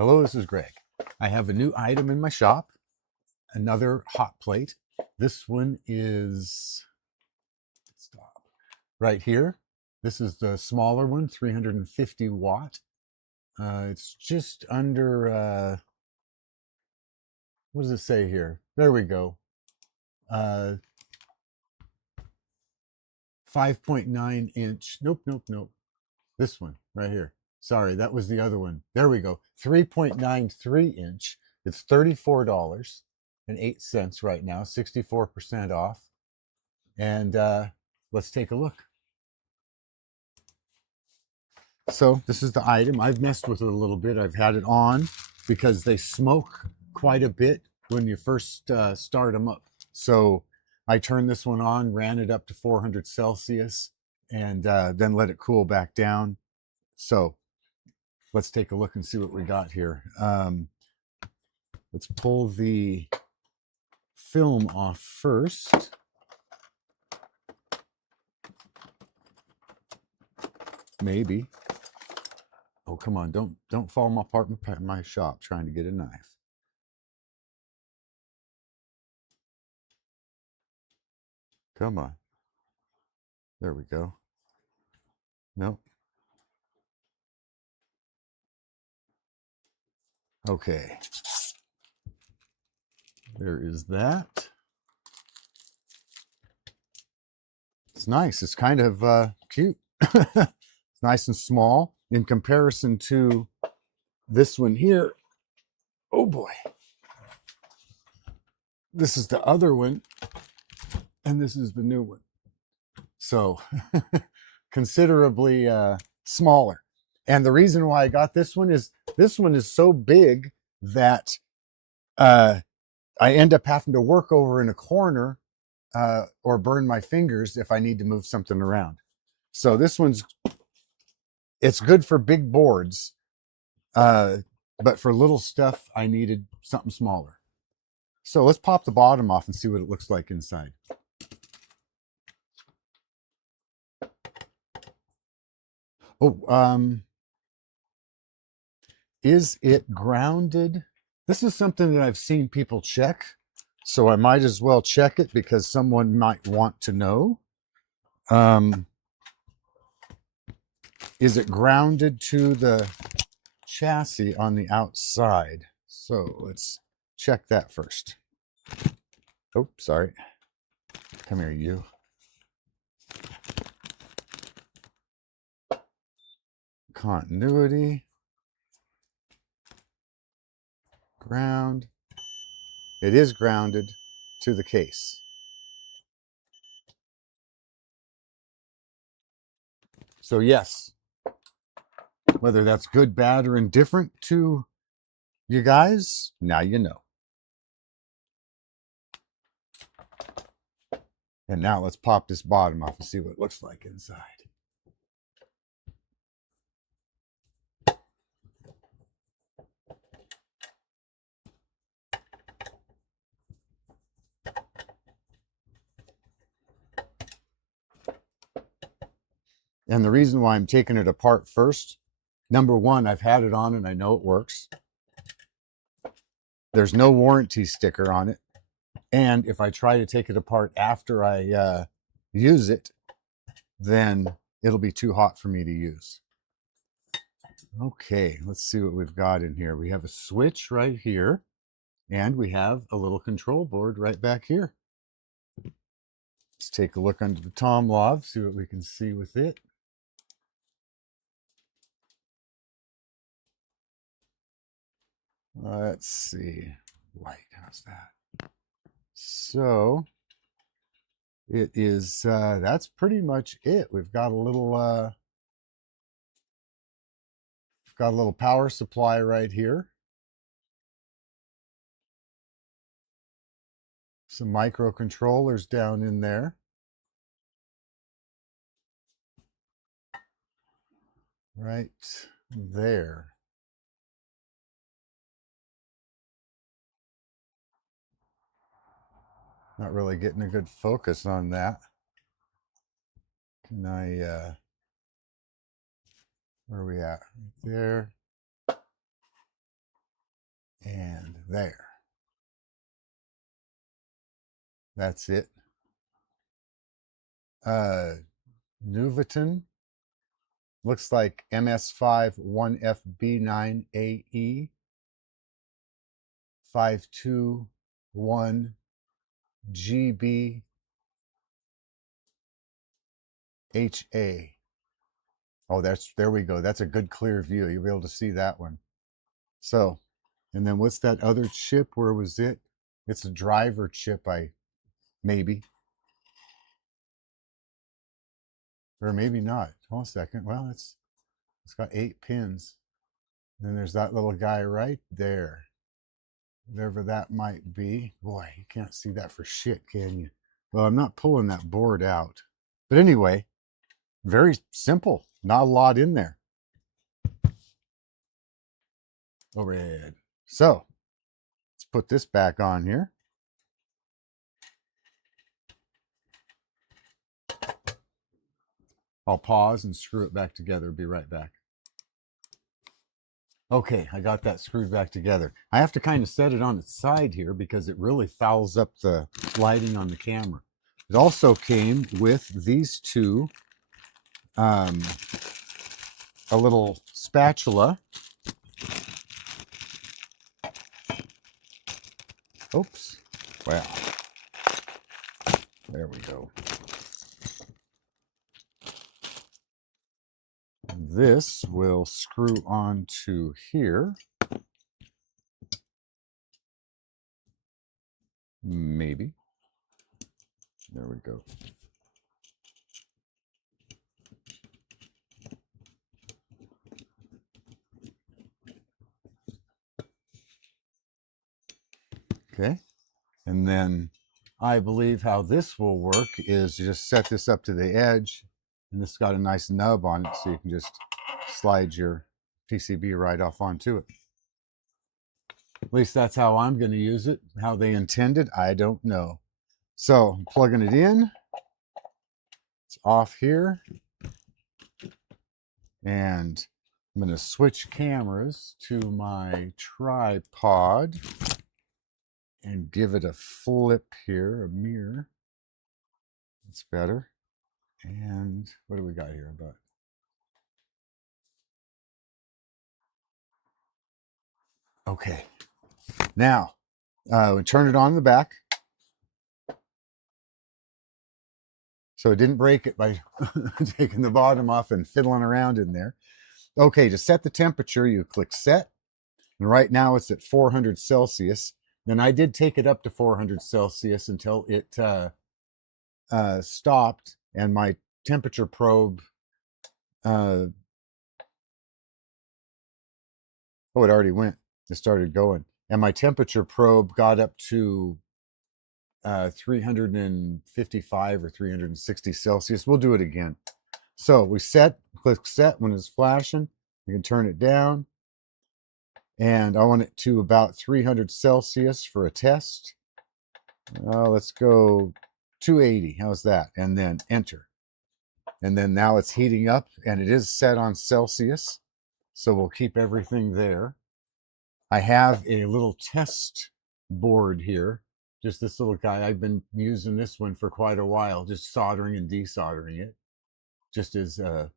Hello, this is Greg. I have a new item in my shop, another hot plate. This one is, stop, right here. This is the smaller one, 350 watt. It's just under, what does it say here? There we go. 5.9 inch. Nope. This one right here. Sorry, that was the other one. There we go. 3.93 inch. It's $34.08 right now, 64% off. And let's take a look. So this is the item. I've messed with it a little bit. I've had it on because they smoke quite a bit when you first start them up. So I turned this one on, ran it up to 400 Celsius, and then let it cool back down. So let's take a look and see what we got here. Let's pull the film off first. Maybe. Oh, come on, don't fall apart my shop trying to get a knife. Come on. There we go. No. Okay. There is that. It's nice. It's kind of cute. It's nice and small in comparison to this one here. Oh boy. This is the other one, and this is the new one. So considerably smaller. And the reason why I got this one is so big that I end up having to work over in a corner or burn my fingers if I need to move something around. So this one's, it's good for big boards, but for little stuff, I needed something smaller. So let's pop the bottom off and see what it looks like inside. Oh, is it grounded? This is something that I've seen people check, so I might as well check it because someone might want to know. Is it grounded to the chassis on the outside? So let's check that first. Oh, sorry. Come here, you. Continuity. Ground. It is grounded to the case. So yes, whether that's good, bad, or indifferent to you guys, now you know. And now let's pop this bottom off and see what it looks like inside. And the reason why I'm taking it apart first, number one, I've had it on and I know it works. There's no warranty sticker on it. And if I try to take it apart after I use it, then it'll be too hot for me to use. Okay, let's see what we've got in here. We have a switch right here, and we have a little control board right back here. Let's take a look under the tom lob, see what we can see with it. Let's see, light, how's that? So it is, that's pretty much it. We've got a little power supply right here. Some microcontrollers down in there. Right there. Not really getting a good focus on that. Can I, where are we at? Right there. There. That's it. Nuviton. Looks like MS5 1FB9AE 521 GBHA. Oh, there we go. That's a good clear view. You'll be able to see that one. So, and then what's that other chip? Where was it? It's a driver chip, maybe. Or maybe not. Hold a second. Well, it's got 8 pins. And then there's that little guy right there. Whatever that might be. Boy, you can't see that for shit, can you? Well, I'm not pulling that board out. But anyway, very simple. Not a lot in there. Overhead. So, let's put this back on here. I'll pause and screw it back together. Be right back. Okay, I got that screwed back together. I have to kind of set it on its side here because it really fouls up the lighting on the camera. It also came with these two, a little spatula. Oops. Well, there we go. This will screw onto here. Maybe. There we go. Okay. And then I believe how this will work is you just set this up to the edge, and this got a nice nub on it, so you can just slide your PCB right off onto it. At least that's how I'm going to use it. How they intended, I don't know. So I'm plugging it in. It's off here. And I'm going to switch cameras to my tripod and give it a flip here, a mirror. That's better. And what do we got here? About okay. Now, we turn it on the back. So it didn't break it by taking the bottom off and fiddling around in there. Okay, to set the temperature, you click set. And right now it's at 400 Celsius. Then I did take it up to 400 Celsius until it stopped, and my temperature probe, oh, it already went. It started going. And my temperature probe got up to 355 or 360 Celsius. We'll do it again. So we click set when it's flashing. You can turn it down. And I want it to about 300 Celsius for a test. Let's go 280. How's that? And then enter. And then now it's heating up, and it is set on Celsius. So we'll keep everything there. I have a little test board here. Just this little guy. I've been using this one for quite a while, just soldering and desoldering it. Just as a,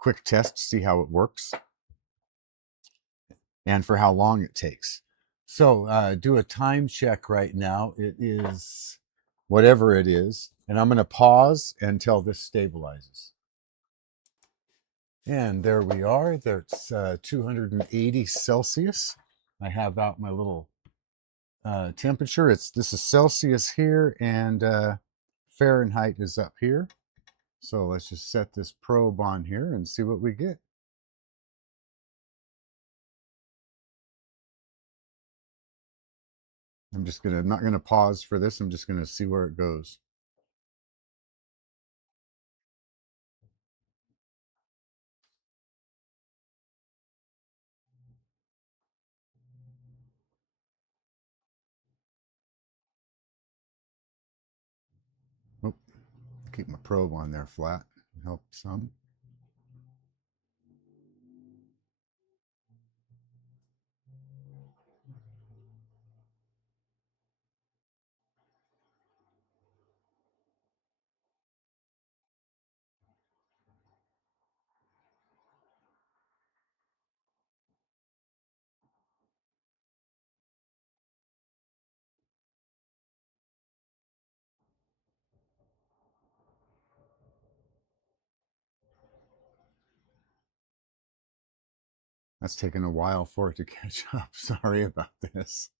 quick test to see how it works and for how long it takes. So do a time check right now. It is whatever it is. And I'm going to pause until this stabilizes. And there we are. There's 280 Celsius. I have out my little temperature. This is Celsius here, and Fahrenheit is up here. So let's just set this probe on here and see what we get. I'm not gonna pause for this. I'm just gonna see where it goes. Oh, keep my probe on there flat. Help some. That's taken a while for it to catch up. Sorry about this.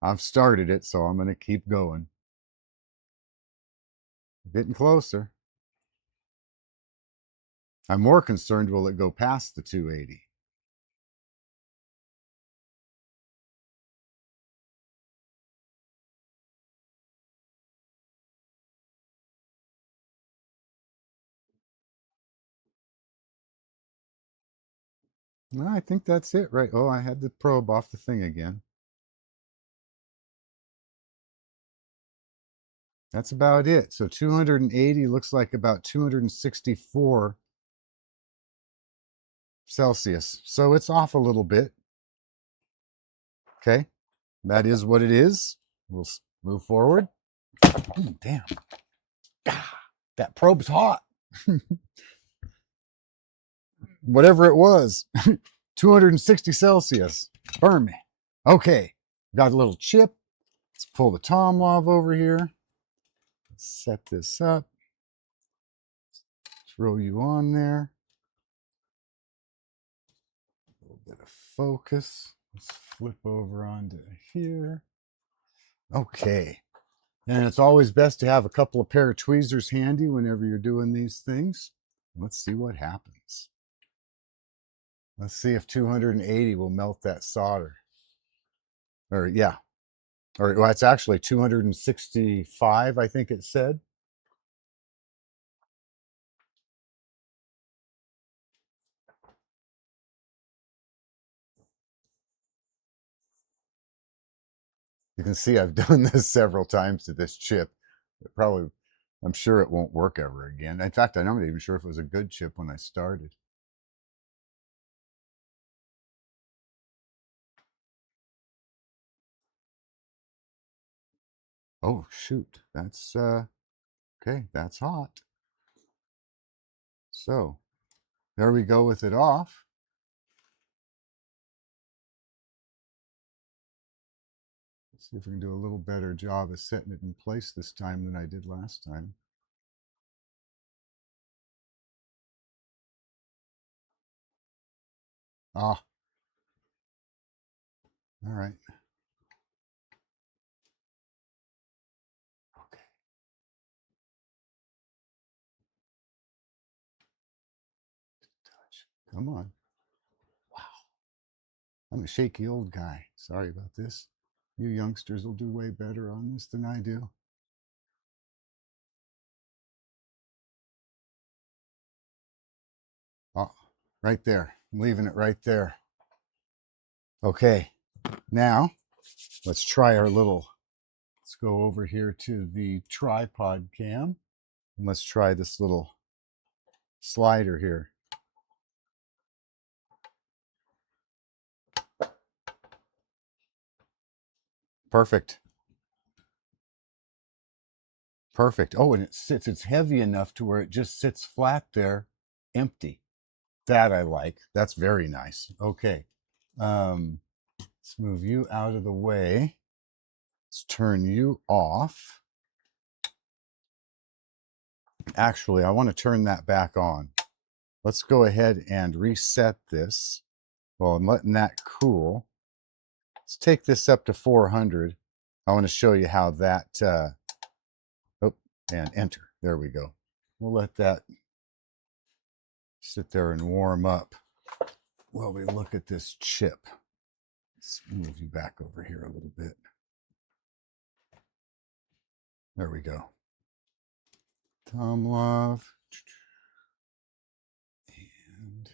I've started it, so I'm going to keep going. Getting closer. I'm more concerned, will it go past the 280? No, I think that's it, right? Oh, I had the probe off the thing again. That's about it. So 280 looks like about 264 Celsius. So it's off a little bit. Okay, that is what it is. We'll move forward. Damn, that probe's hot. Whatever it was, 260 Celsius. Burn me. Okay, got a little chip. Let's pull the tom love over here. Set this up. Throw you on there. A little bit of focus. Let's flip over onto here. Okay. And it's always best to have a couple of pair of tweezers handy whenever you're doing these things. Let's see what happens. Let's see if 280 will melt that solder. Or yeah. Or well, it's actually 265, I think it said. You can see I've done this several times to this chip. Probably, I'm sure it won't work ever again. In fact, I'm not even sure if it was a good chip when I started. Oh, shoot. That's, okay, that's hot. So, there we go with it off. Let's see if we can do a little better job of setting it in place this time than I did last time. Ah, all right. Okay. Touch. Come on. Wow. I'm a shaky old guy. Sorry about this. You youngsters will do way better on this than I do. Oh, right there. I'm leaving it right there. Okay. Now, let's try our little, let's go over here to the tripod cam. And let's try this little slider here. Perfect. Perfect. Oh, and it sits, it's heavy enough to where it just sits flat there, empty. That I like. That's very nice. Okay. Let's move you out of the way. Let's turn you off. Actually, I want to turn that back on. Let's go ahead and reset this. Well, I'm letting that cool. Let's take this up to 400. I want to show you how that, oh, and enter. There we go. We'll let that sit there and warm up while we look at this chip. Let's move you back over here a little bit. There we go. Tom Love. And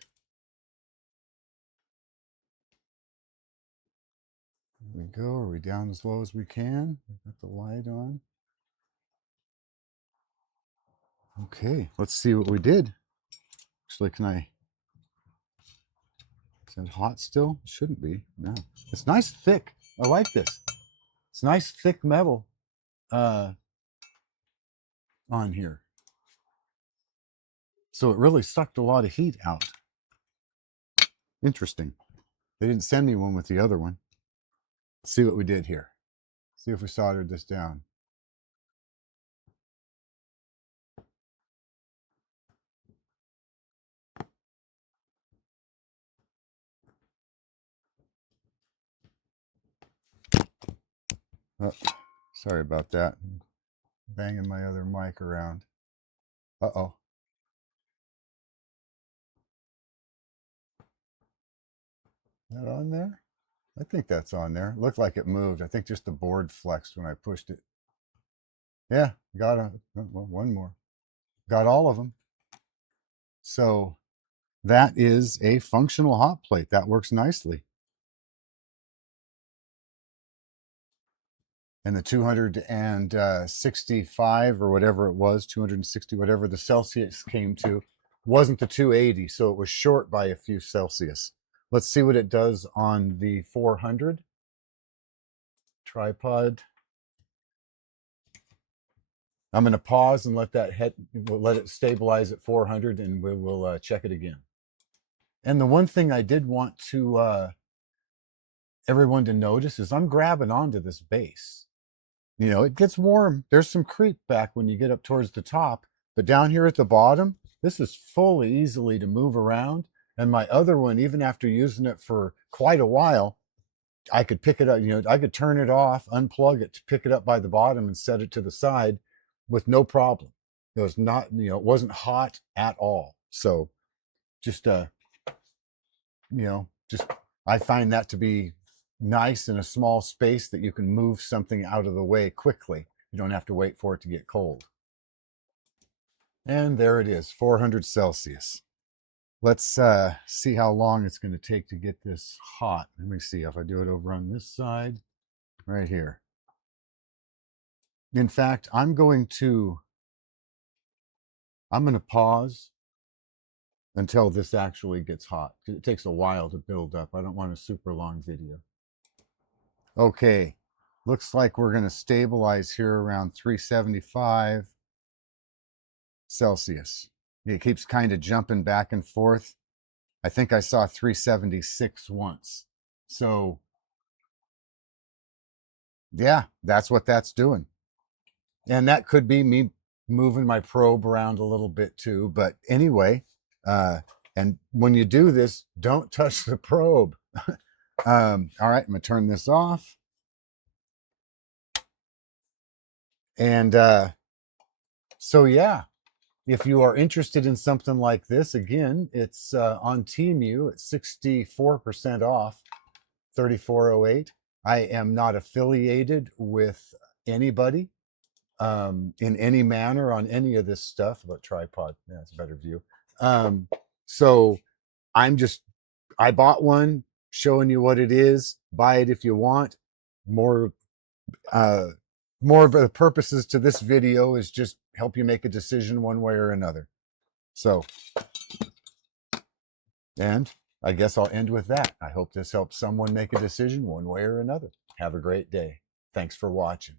there we go. Are we down as low as we can? We've got the light on. Okay, let's see what we did. Actually, can I? Is that hot still? It shouldn't be. No. It's nice thick. I like this. It's nice thick metal on here. So it really sucked a lot of heat out. Interesting. They didn't send me one with the other one. Let's see what we did here. See if we soldered this down. Oh, sorry about that. Banging my other mic around. Uh-oh. That on there? I think that's on there. Looked like it moved. I think just the board flexed when I pushed it. Yeah, got one more. Got all of them. So that is a functional hot plate. That works nicely. And the 265 or whatever it was, 260, whatever the Celsius came to, wasn't the 280. So it was short by a few Celsius. Let's see what it does on the 400 tripod. I'm going to pause and let that let it stabilize at 400, and we will check it again. And the one thing I did want to everyone to notice is I'm grabbing onto this base. You know, it gets warm. There's some creep back when you get up towards the top, but down here at the bottom, this is fully easily to move around. And my other one, even after using it for quite a while, I could pick it up, you know, I could turn it off, unplug it to pick it up by the bottom and set it to the side with no problem. It was not, you know, it wasn't hot at all. So just, you know, just, I find that to be nice in a small space that you can move something out of the way quickly. You don't have to wait for it to get cold. And there it is, 400 Celsius. Let's see how long it's going to take to get this hot. Let me see if I do it over on this side, right here. In fact, I'm going to pause until this actually gets hot. It takes a while to build up. I don't want a super long video. Okay, looks like we're going to stabilize here around 375 Celsius. It keeps kind of jumping back and forth. I think I saw 376 once. So yeah, that's what that's doing. And that could be me moving my probe around a little bit too. But anyway, and when you do this, don't touch the probe. All right, I'm gonna turn this off. And so yeah, if you are interested in something like this, again, it's on Temu at 64% off, 3408. I am not affiliated with anybody in any manner on any of this stuff. About tripod, yeah, it's a better view. So I bought one, showing you what it is. Buy it if you want. More more of the purposes to this video is just help you make a decision one way or another. So, and I guess I'll end with that. I hope this helps someone make a decision one way or another. Have a great day. Thanks for watching.